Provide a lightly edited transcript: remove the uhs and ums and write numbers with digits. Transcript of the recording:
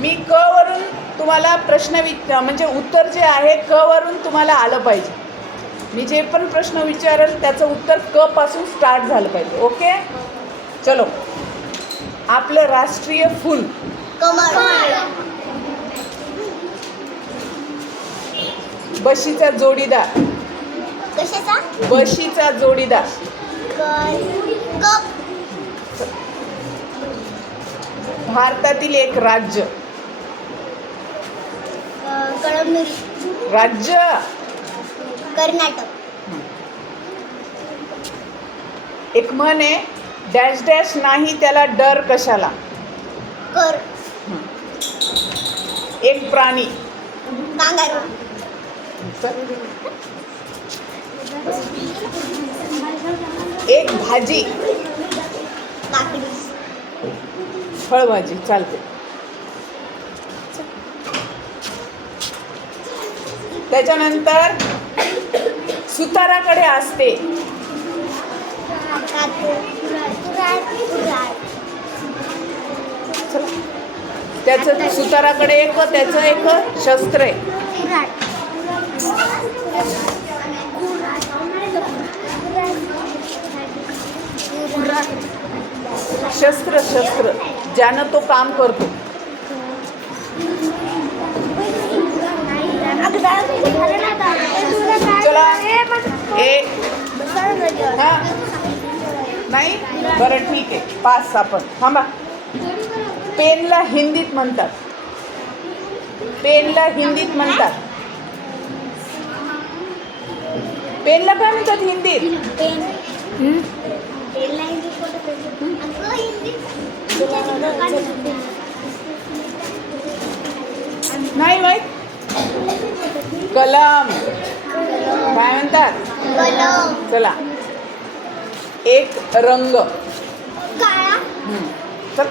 मी क वरून तुम्हाला प्रश्न म्हणजे उत्तर जे आहे क वरून तुम्हाला आलं पाहिजे. मी जे पण प्रश्न विचारेल त्याचं उत्तर क पासून स्टार्ट झालं पाहिजे. ओके, चलो. आपलं राष्ट्रीय फूल बशीचा जोडीदार. बशीचा जोडीदार. भारतातील एक राज्य. राज्य कर्नाटक. एक म्हण आहे, डॅश डॅश नाही त्याला डर कशाला. कर. एक प्राणी. कांगारू. एक भाजी. काकडी. फळभाजी चालते. त्याच्यानंतर सुताराकडे असते. त्याचं सुताराकडे एक त्याचं एक शस्त्र आहे. शस्त्र शस्त्र ज्यानं तो काम करतो. चला एक हां नाही बरं ठीक आहे. 5 आपण थांबा. पेनला हिंदीत म्हणतात. पेनला हिंदीत म्हणतात. पेनला काय म्हणतात हिंदीत. नाही माहीत. कलम. काय म्हणतात. चला एक रंग. काळा. चल